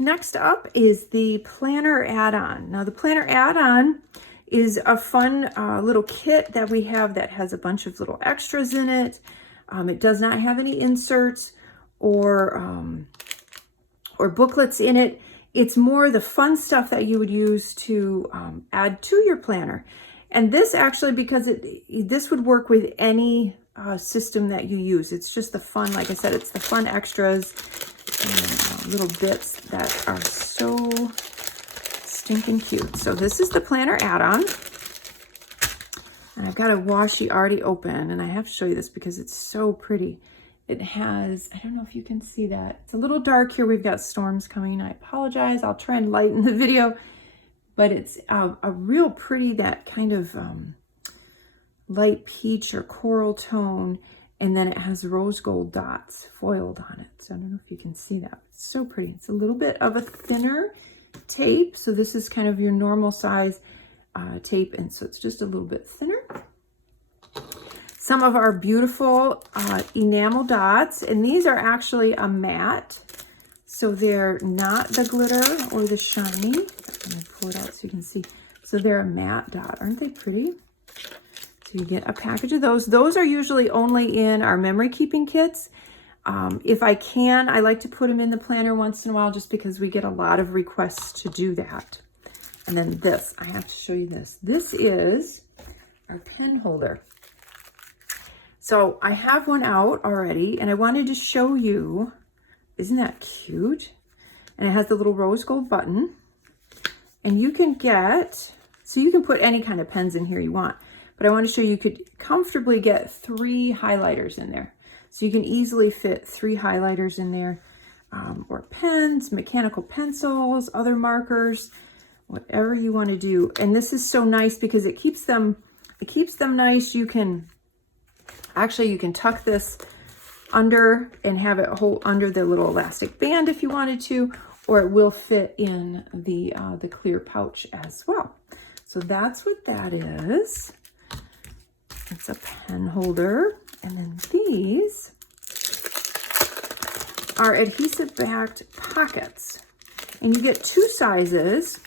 Next up is the planner add-on. Now the planner add-on is a fun little kit that we have that has a bunch of little extras in it. It does not have any inserts or booklets in it. It's more the fun stuff that you would use to add to your planner. And this actually, because this would work with any system that you use. It's just the fun, like I said, it's the fun extras and little bits that are so stinking cute. So this is the planner add-on. And I've got a washi already open, and I have to show you this because it's so pretty. It has, I don't know if you can see that. It's a little dark here. We've got storms coming. I apologize. I'll try and lighten the video, but it's a real pretty, that kind of light peach or coral tone. And then it has rose gold dots foiled on it. So I don't know if you can see that. It's so pretty. It's a little bit of a thinner tape. So this is kind of your normal size tape. And so it's just a little bit thinner. Some of our beautiful enamel dots. And these are actually a matte. So they're not the glitter or the shiny. Let me pull it out so you can see. So they're a matte dot. Aren't they pretty? So you get a package of those. Those are usually only in our memory keeping kits. If I can, I like to put them in the planner once in a while just because we get a lot of requests to do that. And then this, I have to show you this. This is our pen holder. So I have one out already and I wanted to show you, isn't that cute? And it has the little rose gold button. And you can get, so you can put any kind of pens in here you want. But I want to show you could comfortably get 3 highlighters in there. So you can easily fit 3 highlighters in there, or pens, mechanical pencils, other markers, whatever you want to do. And this is so nice because it keeps them nice. You can tuck this under and have it hold under the little elastic band if you wanted to, or it will fit in the clear pouch as well. So that's what that is. It's a pen holder. And then these are adhesive backed pockets. And you get 2 sizes.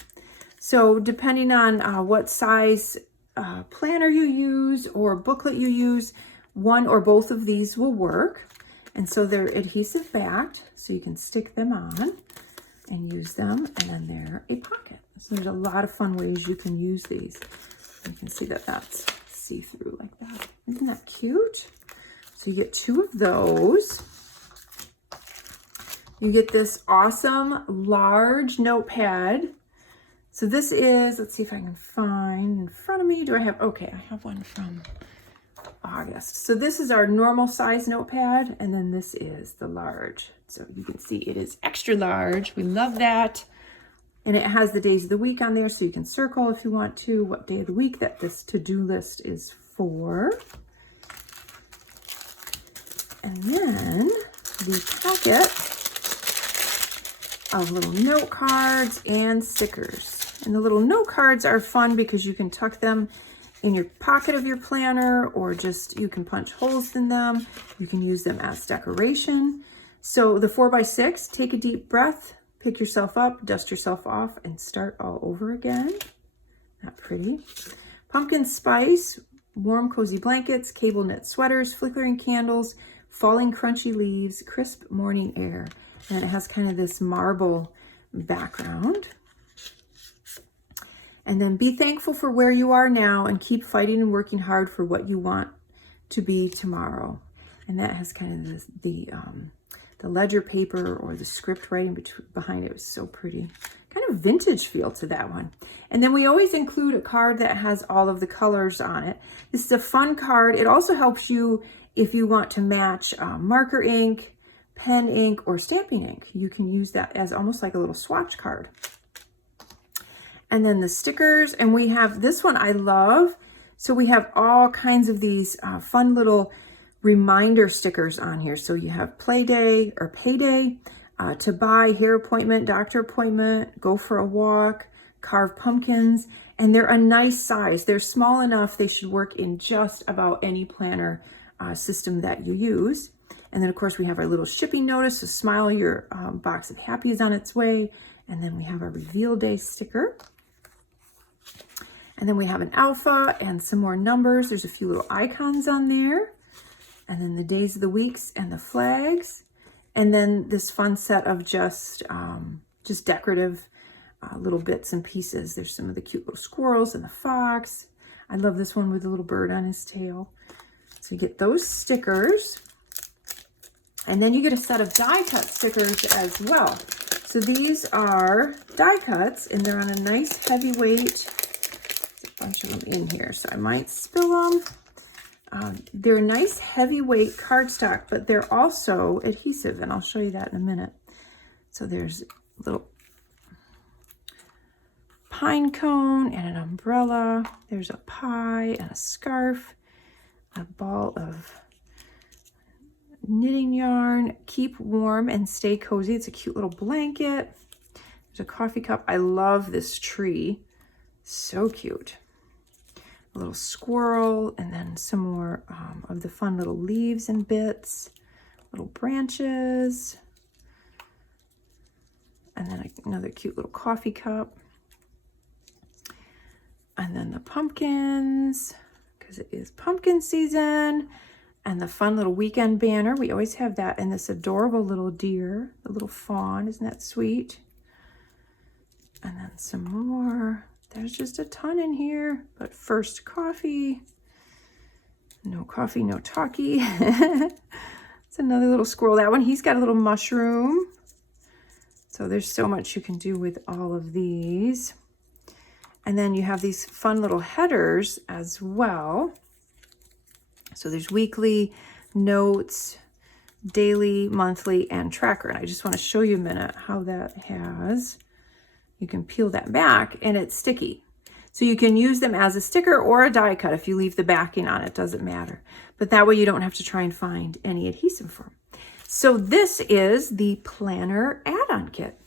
So depending on what size planner you use or booklet you use, one or both of these will work. And so they're adhesive backed, so you can stick them on and use them. And then they're a pocket. So there's a lot of fun ways you can use these. You can see that that's see-through like that. Isn't that cute? So you get 2 of those. You get this awesome large notepad. So this is, let's see if I can find in front of me. Do I have, okay, I have one from August. So this is our normal size notepad, and then this is the large. So you can see it is extra large. We love that. And it has the days of the week on there, so you can circle if you want to what day of the week that this to-do list is for. And then the packet of little note cards and stickers. And the little note cards are fun because you can tuck them in your pocket of your planner, or just you can punch holes in them. You can use them as decoration. So the 4x6, take a deep breath. Pick yourself up, dust yourself off, and start all over again. Not pretty. Pumpkin spice, warm cozy blankets, cable knit sweaters, flickering candles, falling crunchy leaves, crisp morning air. And it has kind of this marble background. And then be thankful for where you are now and keep fighting and working hard for what you want to be tomorrow. And that has kind of the ledger paper or the script writing behind it. Was so pretty. Kind of vintage feel to that one. And then we always include a card that has all of the colors on it. This is a fun card. It also helps you if you want to match marker ink, pen ink, or stamping ink. You can use that as almost like a little swatch card. And then the stickers, and we have this one I love. So we have all kinds of these fun little reminder stickers on here. So you have play day or payday, to buy, hair appointment, doctor appointment, go for a walk, carve pumpkins, and they're a nice size. They're small enough they should work in just about any planner system that you use. And then of course we have our little shipping notice, so smile, your box of happy is on its way. And then we have our reveal day sticker. And then we have an alpha and some more numbers. There's a few little icons on there. And then the days of the weeks and the flags. And then this fun set of just decorative little bits and pieces. There's some of the cute little squirrels and the fox. I love this one with the little bird on his tail. So you get those stickers. And then you get a set of die cut stickers as well. So these are die cuts, and they're on a nice heavyweight. There's a bunch of them in here, so I might spill them. They're a nice heavyweight cardstock, but they're also adhesive, and I'll show you that in a minute. So there's a little pine cone and an umbrella. There's a pie and a scarf, a ball of knitting yarn. Keep warm and stay cozy. It's a cute little blanket. There's a coffee cup. I love this tree. So cute. A little squirrel, and then some more of the fun little leaves and bits, little branches, and then another cute little coffee cup. And then the pumpkins, because it is pumpkin season. And the fun little weekend banner. We always have that. And this adorable little deer, the little fawn. Isn't that sweet? And then some more. There's just a ton in here. But first, coffee. No coffee, no talkie. It's another little squirrel. That one, he's got a little mushroom. So there's so much you can do with all of these. And then you have these fun little headers as well. So there's weekly, notes, daily, monthly, and tracker. And I just want to show you a minute how that has, you can peel that back and it's sticky. So you can use them as a sticker or a die cut. If you leave the backing on, it doesn't matter. But that way you don't have to try and find any adhesive for them. So this is the planner add-on kit.